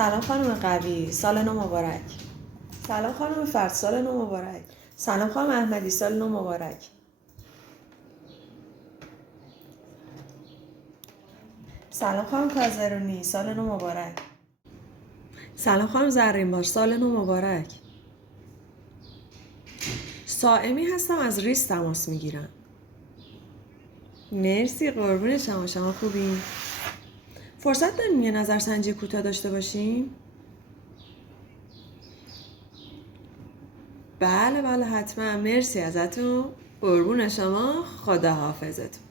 سلام خانم قوی، سال نو مبارک. سلام خانم فرد، سال نو مبارک. سلام خانم احمدی، سال نو مبارک. سلام خانم کازرونی، سال نو مبارک. سلام خانم زرین باش، سال نو مبارک. صائمی هستم، از ریس تماس میگیرم. مرسی، قربون شما خوبی؟ فرصت داریم یه نظرسنجی کوتاه داشته باشیم؟ بله حتما. مرسی ازتون، قربون شما، خدا حافظتون.